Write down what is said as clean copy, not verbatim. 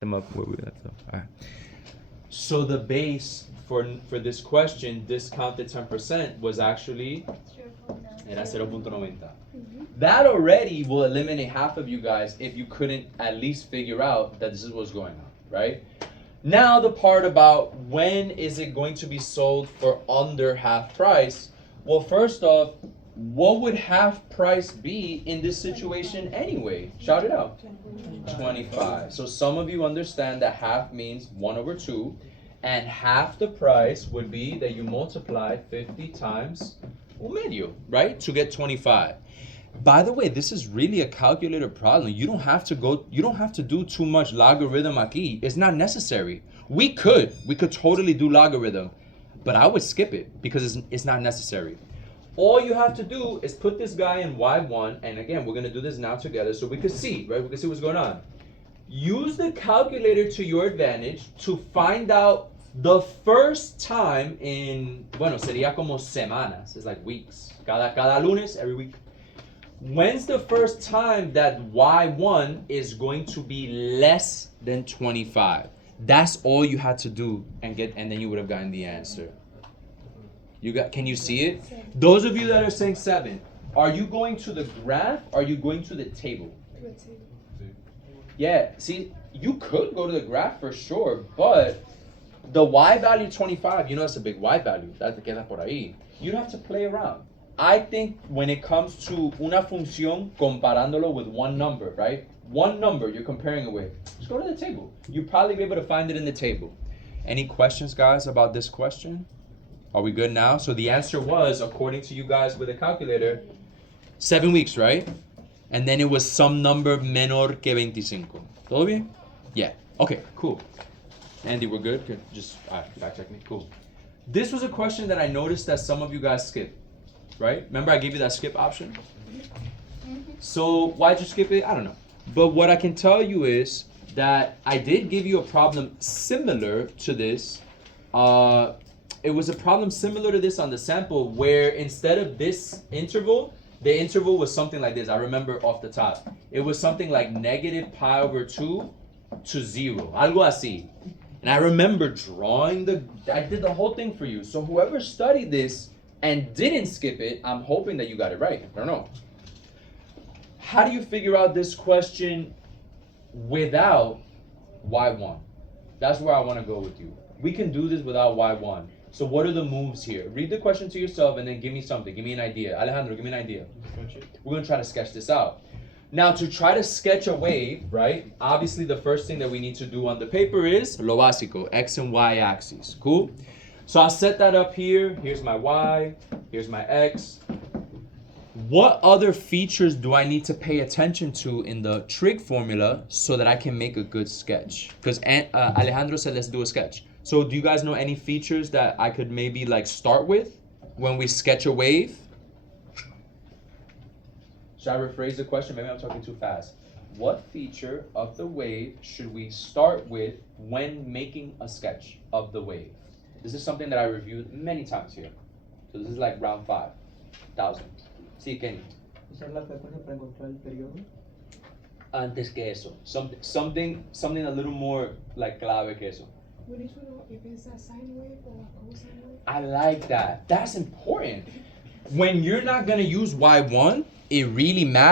them up where we at. So, all right. So the base for this question, discounted 10%, was actually era 0.90. That already will eliminate half of you guys if you couldn't at least figure out that this is what's going on, right? Now the part about when is it going to be sold for under half price. Well, first off, what would half price be in this situation anyway? Shout it out. 25. So some of you understand that half means 1/2, and half the price would be that you multiply 50 times un medio, right? To get 25. By the way, this is really a calculator problem. You don't have to do too much logarithm aquí. It's not necessary. We could totally do logarithm, but I would skip it because it's not necessary. All you have to do is put this guy in y1, and again, we're gonna do this now together so we could see, right? We can see what's going on. Use the calculator to your advantage to find out the first time in, bueno, sería como semanas. It's like weeks. Cada lunes, every week. When's the first time that y1 is going to be less than 25? That's all you had to do and then you would have gotten the answer. Can you see it? Those of you that are saying 7, are you going to the graph or are you going to the table? Yeah, see, you could go to the graph for sure, but the y value 25, that's a big y value. That queda por ahí. You'd have to play around. I think when it comes to una función comparándolo with one number, right? One number you're comparing it with. Just go to the table. You'll probably be able to find it in the table. Any questions, guys, about this question? Are we good now? So the answer was, according to you guys with a calculator, 7 weeks, right? And then it was some number menor que 25. ¿Todo bien? Yeah. Okay, cool. Andy, we're good? Good. Just fact check me. Cool. This was a question that I noticed that some of you guys skipped, right? Remember I gave you that skip option? So why'd you skip it? I don't know. But what I can tell you is that I did give you a problem similar to this. It was a problem similar to this on the sample where instead of this interval, the interval was something like this. I remember off the top. It was something like -pi/2 to 0. Algo así. And I remember I did the whole thing for you. So whoever studied this and didn't skip it, I'm hoping that you got it right. I don't know. How do you figure out this question without y1? That's where I want to go with you. We can do this without y1. So what are the moves here? Read the question to yourself and then give me something. Give me an idea. Alejandro, give me an idea. We're going to try to sketch this out. Now, to try to sketch a wave, right? Obviously, the first thing that we need to do on the paper is lo básico, x and y axes. Cool? So I'll set that up here. Here's my y. Here's my x. What other features do I need to pay attention to in the trig formula so that I can make a good sketch? Because Alejandro said let's do a sketch. So do you guys know any features that I could maybe start with when we sketch a wave? Should I rephrase the question? Maybe I'm talking too fast. What feature of the wave should we start with when making a sketch of the wave? This is something that I reviewed many times here. So this is like round 5,000. Sí, Kenny. ¿Usar la frecuencia para encontrar el periodo? Antes que eso. Something a little more clave que eso. I like that. That's important. When you're not going to use y1, it really matters.